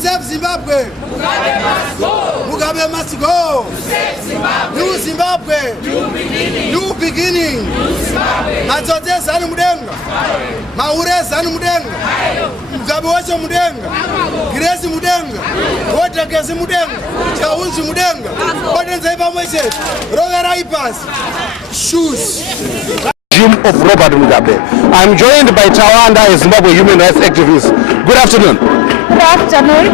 save Zimbabwe. Mugabe must go. New Zimbabwe. New beginning. Matsote zanu mudenga. Maure zanu mudenga. Mugabe wacho mudenga. Grace mudenga. Wotakezi mudenga. Chaunzi mudenga. Odenza ipamwese. Rogera ipasi. Shoes. Of Robert Mugabe. I'm joined by Tawanda, a Zimbabwe human rights activist. Good afternoon. Good afternoon.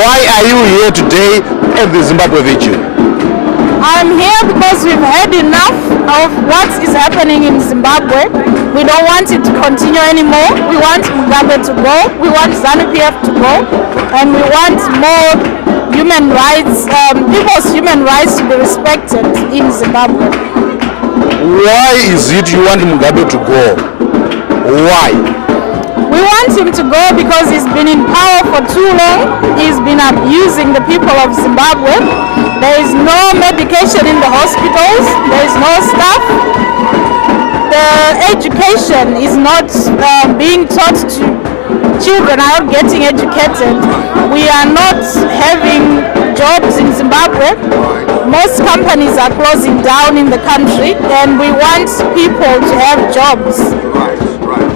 Why are you here today at the Zimbabwe Vigil? I'm here because we've had enough of what is happening in Zimbabwe. We don't want it to continue anymore. We want Mugabe to go. We want ZANU-PF to go. And we want more human rights, people's human rights to be respected in Zimbabwe. Why is it you want Mugabe to go? Why? We want him to go because he's been in power for too long. He's been abusing the people of Zimbabwe. There is no medication in the hospitals. There is no staff. The education is not being taught to children are not getting educated. We are not having jobs in Zimbabwe. Most companies are closing down in the country, and we want people to have jobs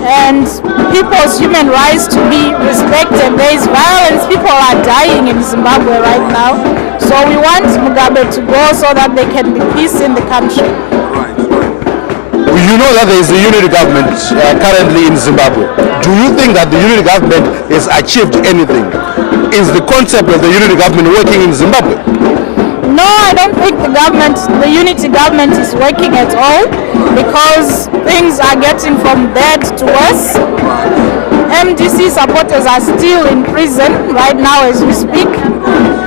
and people's human rights to be respected. There is violence. People are dying in Zimbabwe right now. So we want Mugabe to go so that there can be peace in the country. You know that there is a unity government currently in Zimbabwe. Do you think that the unity government has achieved anything? Is the concept of the unity government working in Zimbabwe? No, I don't think the unity government is working at all, because things are getting from bad to worse. MDC supporters are still in prison right now as we speak.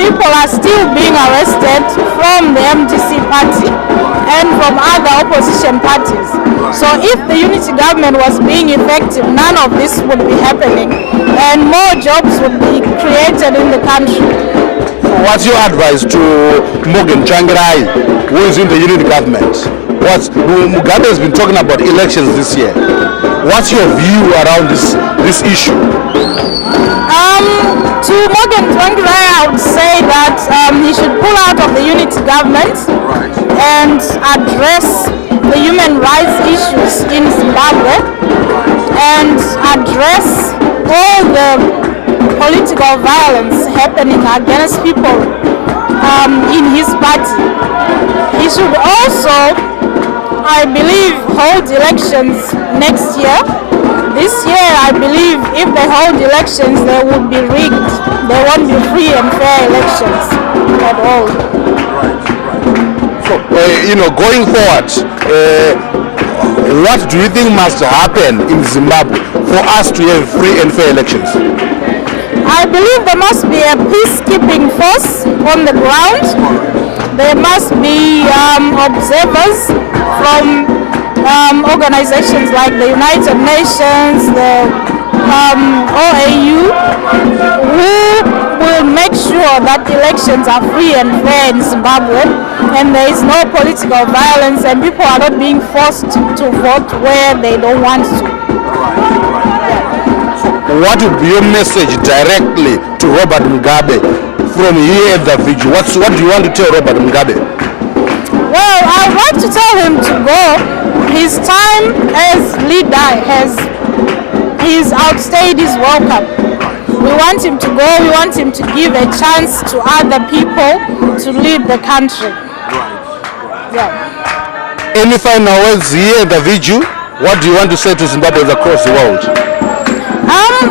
People are still being arrested from the MDC party and from other opposition parties. So if the unity government was being effective, none of this would be happening, and more jobs would be created in the country. What's your advice to Morgan Tsvangirai, who is in the unity government? Mugabe has been talking about elections this year. What's your view around this issue? To Morgan Tsvangirai, I would say that he should pull out of the unity government and address the human rights issues in Zimbabwe and address all the political violence happening against people in his party. He should also, I believe, hold elections next year. This year, I believe, if they hold elections, they would be rigged. There won't be free and fair elections at all. So, going forward, what do you think must happen in Zimbabwe for us to have free and fair elections? I believe there must be a peacekeeping force on the ground. There must be observers from organizations like the United Nations, the OAU, who will make sure that elections are free and fair in Zimbabwe, and there is no political violence, and people are not being forced to vote where they don't want to. What would be your message directly to Robert Mugabe from here at the vigil? What do you want to tell Robert Mugabe? Well, I would like to tell him to go. His time as leader he's outstayed his welcome. We want him to go. We want him to give a chance to other people to lead the country. Yeah. Any final words here at the vigil? What do you want to say to Zimbabweans across the world?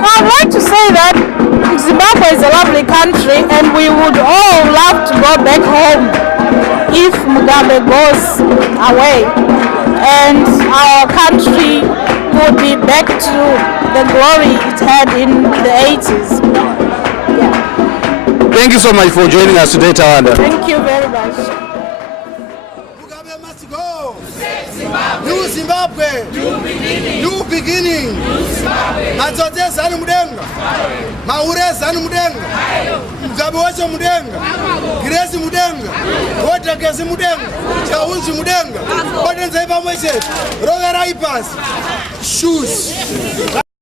I'd like to say that Zimbabwe is a lovely country, and we would all love to go back home if Mugabe goes away, and our country would be back to the glory it had in the 80s. Yeah. Thank you so much for joining us today, Tawanda. Thank you very much. Mugabe must go. New Zimbabwe. New beginning. Matsote zanu mudenga. Maure zanu mudenga. Mugabe wacho mudenga. Grace mudenga. Wotakezi mudenga. Chaunzi mudenga. Odenza ipamwese. Rogera ipasi. Shoes.